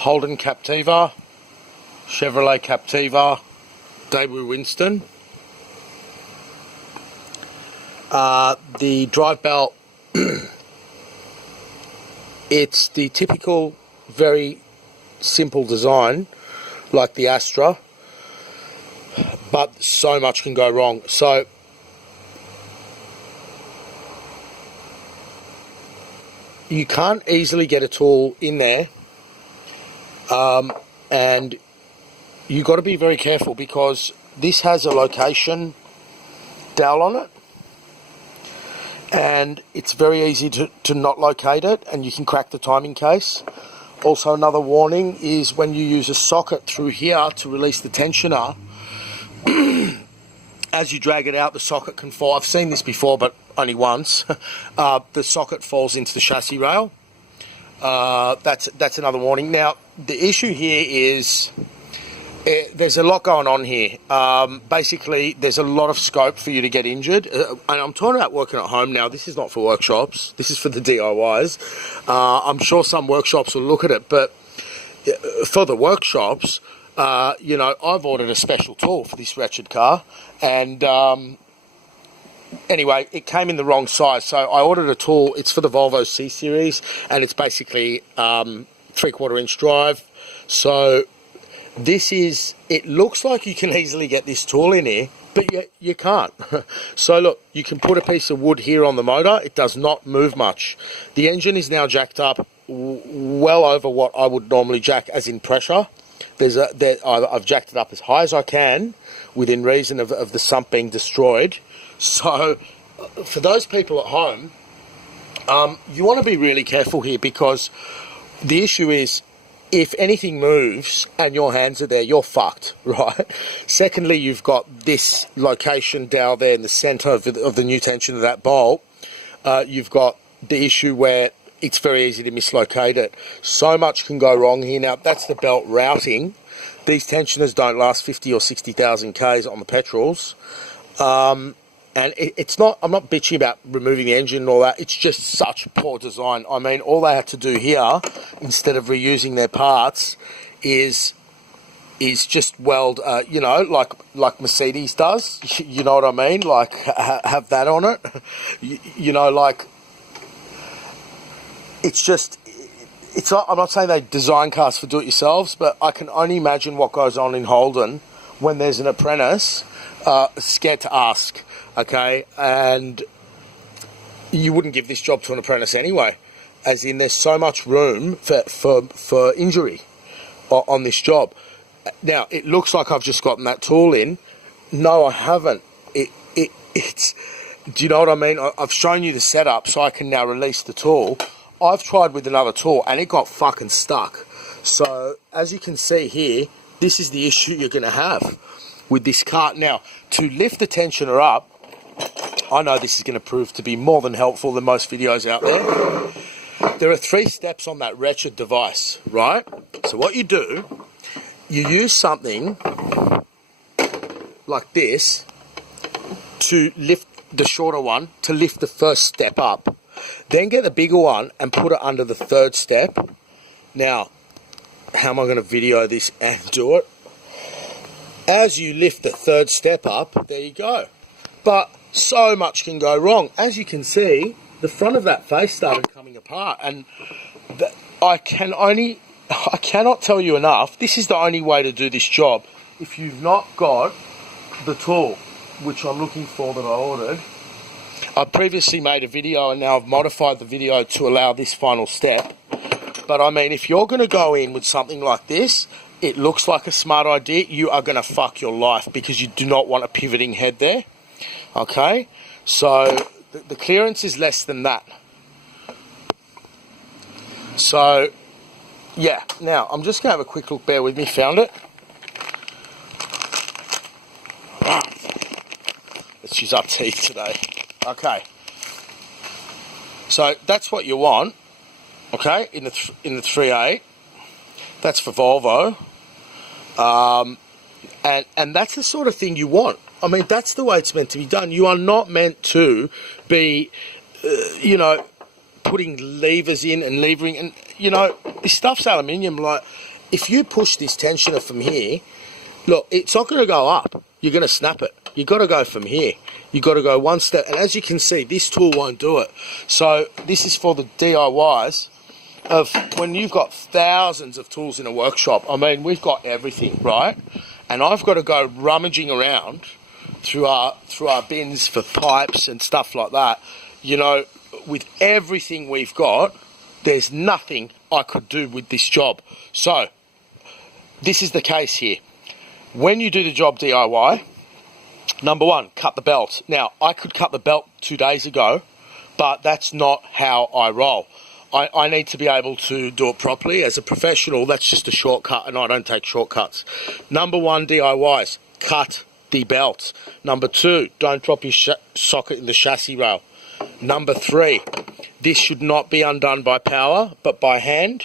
Holden Captiva, Chevrolet Captiva, Daewoo Winston. The drive belt, it's the typical, very simple design, like the Astra, but so much can go wrong. So you can't easily get a tool in there, and you've got to be very careful because this has a location dowel on it, and it's very easy to not locate it, and you can crack the timing case. Also, another warning is when you use a socket through here to release the tensioner, as you drag it out, the socket can fall. I've seen this before, but only once. The socket falls into the chassis rail. That's another warning. Now, the issue here is there's a lot going on here. Basically, there's a lot of scope for you to get injured. And I'm talking about working at home now. This is not for workshops. This is for the DIYs. I'm sure some workshops will look at it, but for the workshops, you know, I've ordered a special tool for this wretched car, and anyway, it came in the wrong size, so I ordered a tool. It's for the Volvo C Series, and it's basically 3/4 inch drive. So this is, it looks like you can easily get this tool in here, but you can't. So look, you can put a piece of wood here on the motor. It does not move much. The engine is now jacked up well over what I would normally jack, as in pressure. I've jacked it up as high as I can within reason of the sump being destroyed. So for those people at home, you want to be really careful here, because the issue is if anything moves and your hands are there, you're fucked, right? Secondly, you've got this location down there in the center of the new tension of that bolt. You've got the issue where it's very easy to mislocate it. So much can go wrong here. Now, that's the belt routing. These tensioners don't last 50 or 60,000 Ks on the petrols. And it's not, I'm not bitching about removing the engine and all that. It's just such poor design. I mean, all they had to do here, instead of reusing their parts, is just weld, you know, like Mercedes does. You know what I mean? Like, have that on it. You know, like, it's just, it's not, I'm not saying they design cars for do-it-yourselves, but I can only imagine what goes on in Holden when there's an apprentice scared to ask, okay? And you wouldn't give this job to an apprentice anyway, as in there's so much room for injury on this job. Now, it looks like I've just gotten that tool in. No, I haven't. It's, do you know what I mean? I've shown you the setup so I can now release the tool. I've tried with another tool and it got fucking stuck. So, as you can see here, this is the issue you're going to have with this car. Now, to lift the tensioner up, I know this is going to prove to be more than helpful than most videos out there. There are 3 steps on that wretched device, right? So what you do, you use something like this to lift the shorter one, to lift the first step up. Then get the bigger one and put it under the 3rd step. Now, how am I going to video this and do it? As you lift the 3rd step up, there you go. But so much can go wrong. As you can see, the front of that face started coming apart, and I cannot tell you enough, this is the only way to do this job. If you've not got the tool, which I'm looking for that I ordered, I previously made a video and now I've modified the video to allow this final step. But I mean, if you're going to go in with something like this, it looks like a smart idea, you are going to fuck your life, because you do not want a pivoting head there. Okay? So the clearance is less than that. So, yeah. Now, I'm just going to have a quick look. Bear with me. Found it. She's up teeth today. Okay. So, that's what you want. Okay? In the 3.8. That's for Volvo. And that's the sort of thing you want. I mean, that's the way it's meant to be done. You are not meant to be, you know, putting levers in and levering. And, you know, this stuff's aluminium. Like, if you push this tensioner from here, look, it's not going to go up. You're going to snap it. You've got to go from here. You've got to go one step. And as you can see, this tool won't do it. So this is for the DIYs of when you've got thousands of tools in a workshop. I mean, we've got everything, right? And I've got to go rummaging around through our bins for pipes and stuff like that. You know, with everything we've got, there's nothing I could do with this job. So this is the case here. When you do the job DIY, number one, cut the belt. Now, I could cut the belt 2 days ago, but that's not how I roll. I need to be able to do it properly. As a professional, that's just a shortcut, and I don't take shortcuts. Number one, DIYs, cut the belt. Number two, don't drop your socket in the chassis rail. Number three, this should not be undone by power, but by hand.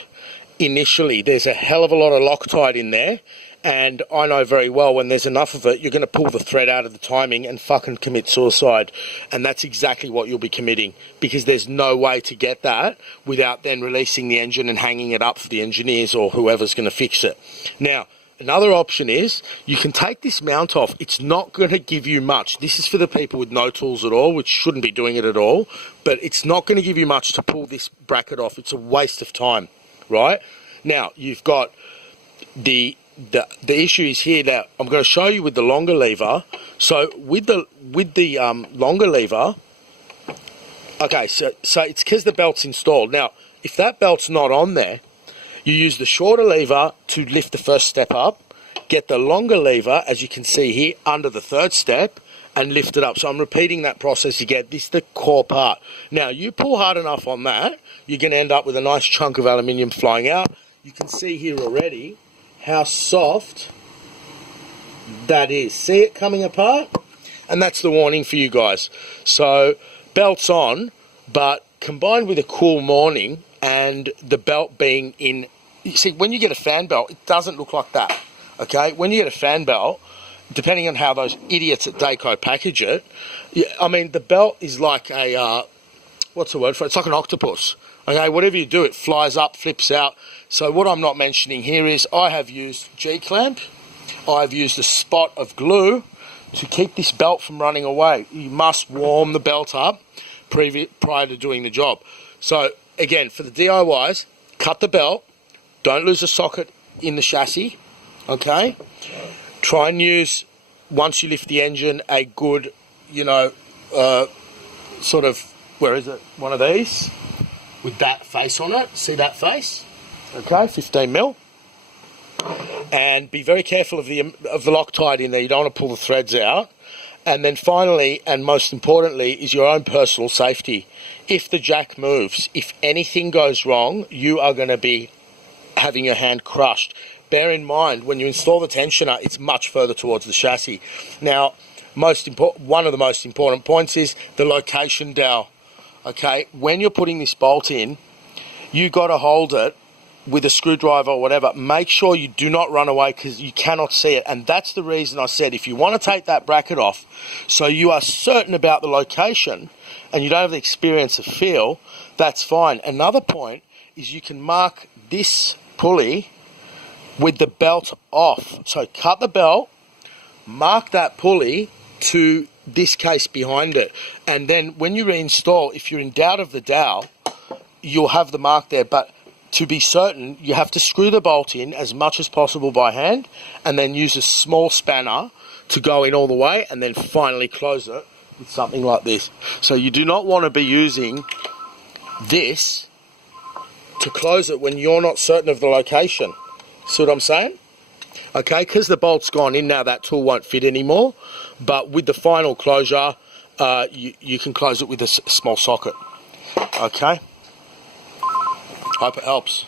Initially, there's a hell of a lot of Loctite in there, and I know very well when there's enough of it, you're going to pull the thread out of the timing and fucking commit suicide. And that's exactly what you'll be committing, because there's no way to get that without then releasing the engine and hanging it up for the engineers or whoever's going to fix it. Now, another option is you can take this mount off. It's not going to give you much. This is for the people with no tools at all, which shouldn't be doing it at all, but it's not going to give you much to pull this bracket off. It's a waste of time, right? Now, you've got the issue is here that I'm going to show you with the longer lever. So with the longer lever, okay, so it's because the belt's installed. Now, if that belt's not on there, you use the shorter lever to lift the first step up, get the longer lever, as you can see here, under the third step, and lift it up. So I'm repeating that process again. This is the core part. Now, you pull hard enough on that, you're going to end up with a nice chunk of aluminium flying out. You can see here already how soft that is. See it coming apart? And that's the warning for you guys. So belt's on, but combined with a cool morning and the belt being in, you see, when you get a fan belt, it doesn't look like that, okay? When you get a fan belt, depending on how those idiots at Daewoo package it, I mean, the belt is like a, what's the word for it? It's like an octopus. Okay, whatever you do, it flies up, flips out. So what I'm not mentioning here is I have used G-clamp. I've used a spot of glue to keep this belt from running away. You must warm the belt up prior to doing the job. So again, for the DIYs, cut the belt. Don't lose a socket in the chassis, okay? Try and use, once you lift the engine, a good, you know, sort of, where is it? One of these. With that face on it, see that face? Okay, 15 mil. And be very careful of the Loctite in there. You don't want to pull the threads out. And then finally, and most importantly, is your own personal safety. If the jack moves, if anything goes wrong, you are going to be having your hand crushed. Bear in mind, when you install the tensioner, it's much further towards the chassis. Now, one of the most important points is the location dowel. Okay, when you're putting this bolt in, you got to hold it with a screwdriver or whatever. Make sure you do not run away because you cannot see it. And that's the reason I said if you want to take that bracket off so you are certain about the location and you don't have the experience of feel, that's fine. Another point is you can mark this pulley with the belt off. So cut the belt, mark that pulley to this case behind it, and then when you reinstall, if you're in doubt of the dowel, you'll have the mark there. But to be certain, you have to screw the bolt in as much as possible by hand and then use a small spanner to go in all the way and then finally close it with something like this. So you do not want to be using this to close it when you're not certain of the location. See what I'm saying? Okay, because the bolt's gone in now, that tool won't fit anymore. But with the final closure, you can close it with a small socket. Okay? Hope it helps.